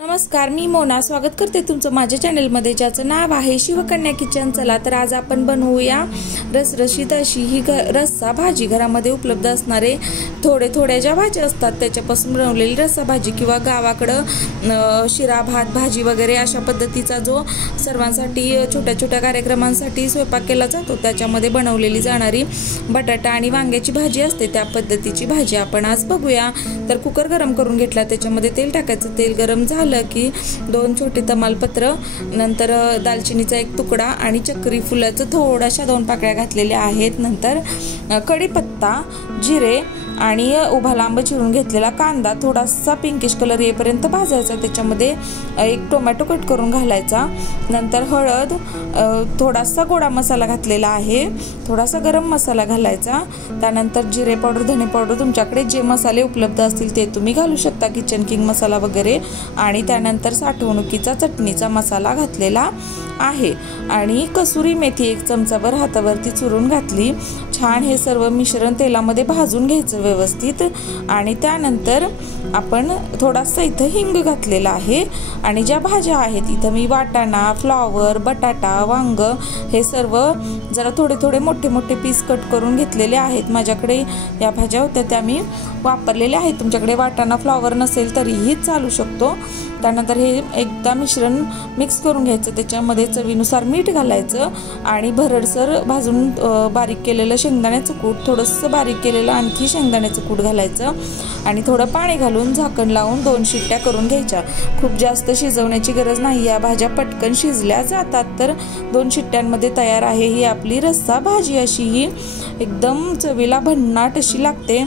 नमस्कार, मी मोना स्वागत करते तुमचं माझ्या चॅनलमध्ये, ज्याचं नाव आहे शिवकन्या किचन। चला तर आज आपण बनवूया रसरशीत अशी ही रस्सा भाजी। घरामध्ये उपलब्ध असणारे थोड्या ज्या भाज्या असतात त्याच्यापासून बनवलेली रस्सा भाजी किंवा गावाकडं शिरा भात भाजी वगैरे अशा पद्धतीचा जो सर्वांसाठी छोट्या कार्यक्रमांसाठी स्वयंपाक केला जातो त्याच्यामध्ये बनवलेली जाणारी बटाटा आणि वांग्याची भाजी असते, त्या पद्धतीची भाजी आपण आज बघूया। तर कुकर गरम करून घेतला, त्याच्यामध्ये तेल टाकायचं। तेल गरम झालं की 2 छोटे तमालपत्र, नंतर दालचिनीचा 1 तुकडा आणि चक्री फुलाचं थोड्याशा 2 पाकळ्या घातलेल्या आहेत। नंतर कढीपत्ता, जिरे आणि उभा लांब चिरून घेतलेला कांदा थोडासा पिंकिश कलर येईपर्यंत भाजायचा। त्याच्यामध्ये 1 टोमॅटो कट करून घालायचा। नंतर हळद, थोडासा गोडा मसाला घातलेला आहे, थोडासा गरम मसाला घालायचा। त्यानंतर जिरे पावडर, धने पावडर, तुमच्याकडे जे मसाले उपलब्ध असतील ते तुम्ही घालू शकता, किचन किंग मसाला वगैरे। आणि त्यानंतर साठवणुकीचा चटणीचा मसाला घातलेला आहे आणि कसुरी मेथी 1 चमचाभर हातावरती चुरून घातली। छान हे सर्व मिश्रण तेलामध्ये भाजून घ्यायचं व्यवस्थित। आणि त्यानंतर आपण थोडासा इथं हिंग घातलेला आहे आणि ज्या भाज्या आहेत इथं मी वाटाणा, फ्लॉवर, बटाटा, वांग हे सर्व जरा थोडे मोठे पीस कट करून घेतलेले आहेत। माझ्याकडे या भाज्या होत्या त्या मी वापरलेल्या आहेत, तुमच्याकडे वाटाणा फ्लॉवर नसेल तरीही चालू शकतो। त्यानंतर हे एकदा मिश्रण मिक्स करून घ्यायचं, त्याच्यामध्ये चवीनुसार मीठ घालायचं आणि भरडसर भाजून बारीक केलेलं शेंगदाण्याचं कूट, थोडंसं बारीक केलेलं आणखी शेंगदाण्याचं कूट घालायचं आणि थोडं पाणी घालून झाकण लावून 2 शिट्ट्या करून घ्यायच्या। खूप जास्त शिजवण्याची गरज नाही, या भाज्या पटकन शिजल्या जातात। तर 2 शिट्ट्यांमध्ये तयार आहे ही आपली रस्सा भाजी। अशी ही एकदम चवीला भन्नाट अशी लागते।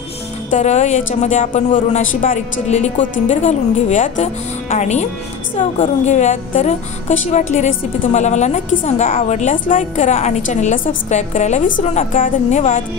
तर याच्यामध्ये आपण वरून अशी बारीक चिरलेली कोथिंबीर घालून घेऊयात आणि सर्व करून घेऊयात। तर कशी वाटली रेसिपी तुम्हाला मला नक्की सांगा, आवडल्यास लाईक करा आणि चॅनलला सबस्क्राईब करायला विसरू नका। धन्यवाद।